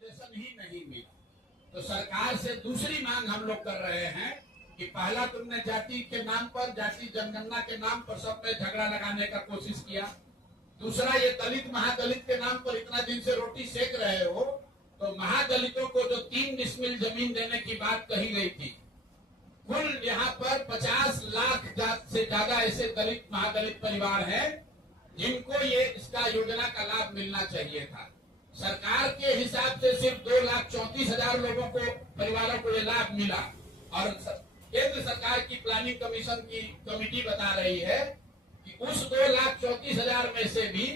Dictation ही नहीं मिला। तो सरकार से दूसरी मांग हम लोग कर रहे हैं कि पहला तुमने जाति के नाम पर, जाति जनगणना के नाम पर सब में झगड़ा लगाने का कोशिश किया। दूसरा, ये दलित महादलित के नाम पर इतना दिन से रोटी सेक रहे हो, तो महादलितों को जो 3 डिसमिल जमीन देने की बात कही गई थी, कुल यहाँ पर 50 लाख से ज्यादा ऐसे दलित महादलित परिवार हैं जिनको ये इसका योजना का लाभ मिलना चाहिए था। सरकार के हिसाब से सिर्फ 2,34,000 लोगों को, परिवारों को ये लाभ मिला, और केंद्र सरकार की प्लानिंग कमीशन की कमेटी बता रही है कि उस 2,34,000 में से भी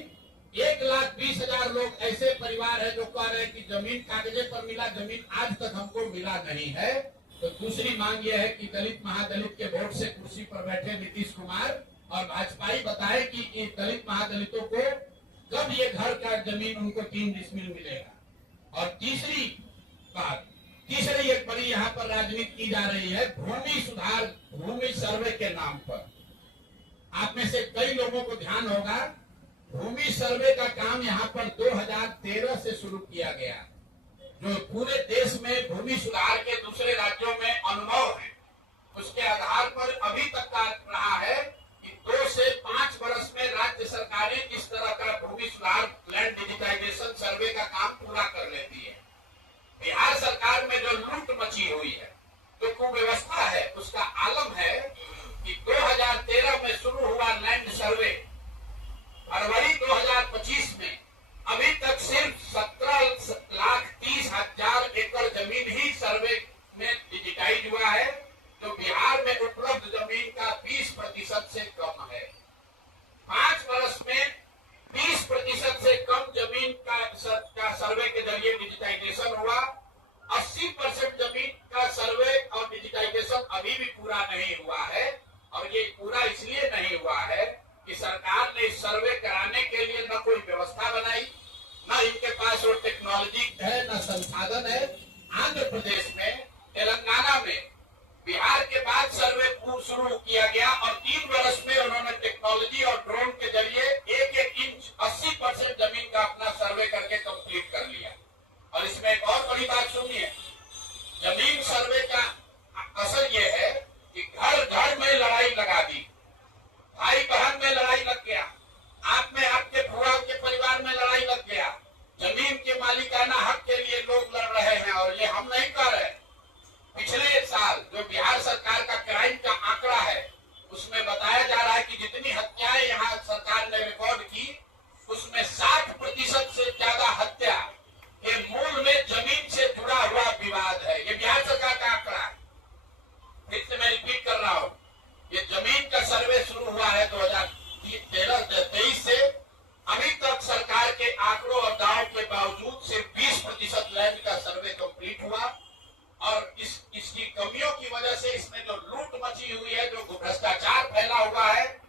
1,20,000 लोग ऐसे परिवार है जो कह रहे हैं कि जमीन कागजे पर मिला, जमीन आज तक हमको मिला नहीं है। तो दूसरी मांग यह है कि दलित महादलित के वोट से कुर्सी पर बैठे नीतीश कुमार और भाजपाई बताए कि दलित महादलितों को कब ये घर का जमीन उनको 3 डिसमिल मिलेगा। और तीसरी बात, तीसरी एक बड़ी यहाँ पर राजनीति की जा रही है भूमि सुधार, भूमि सर्वे के नाम पर। आप में से कई लोगों को ध्यान होगा, भूमि सर्वे का काम यहाँ पर 2013 से शुरू किया गया। जो पूरे देश में भूमि सुधार के दूसरे राज्यों में अनुभव है, उसके आधार पर अभी तक का रहा है कि 2 से 5 वर्ष में राज्य सरकारें इस तरह का भूमि सुधार, लैंड डिजिटाइजेशन सर्वे का काम पूरा कर लेती है। बिहार सरकार में जो लूट मची हुई है, जो कुव्यवस्था है, उसका आलम है कि 2013 में शुरू हुआ लैंड सर्वे फरवरी 2025 में अभी तक सिर्फ 17,30,000 एकड़ जमीन ही सर्वे में डिजिटाइज हुआ है, जो बिहार में उपलब्ध जमीन का 20% से कम है। 5 वर्ष में 20% से कम जमीन का सर्वे के जरिए डिजिटाइजेशन हुआ। 80% जमीन का सर्वे और डिजिटाइजेशन अभी भी पूरा नहीं हुआ है, और ये पूरा इसलिए नहीं हुआ है कि सरकार ने सर्वे कराने के लिए न कोई व्यवस्था बनाई, न इनके पास वो टेक्नोलॉजी है, न संसाधन है। आंध्र प्रदेश में, तेलंगाना में बिहार के बाद सर्वे शुरू किया गया, और 3 वर्ष में उन्होंने टेक्नोलॉजी और ड्रोन के जरिए 1-1 इंच 80% जमीन का अपना सर्वे करके कंप्लीट कर लिया। और इसमें एक और बड़ी बात सुनिए, जमीन सर्वे का असर यह है कि घर घर में लड़ाई लगा दी, भाई बहन में लड़ाई लग गया, आप में आपके फुआ के परिवार में लड़ाई लग गया। जमीन के मालिकाना हक के लिए लोग लड़ रहे हैं, और ये हम नहीं कर रहे। पिछले साल जो बिहार सरकार का क्राइम का आंकड़ा है, उसमें बताया जा रहा है कि जितनी हत्याएं यहाँ सरकार ने रिकॉर्ड की, उसमें 60% से ज्यादा हत्या ये मूल में जमीन से जुड़ा हुआ विवाद है। ये बिहार सरकार का आंकड़ा है। फिर से मैं रिपीट कर रहा हूँ, ये जमीन का सर्वे शुरू हुआ है 2013-23 से। अभी तक सरकार के आंकड़ों और दावों के बावजूद सिर्फ 20% लैंड का सर्वे कंप्लीट हुआ, और इसकी कमियों की वजह से इसमें जो लूट मची हुई है, जो भ्रष्टाचार फैला हुआ है,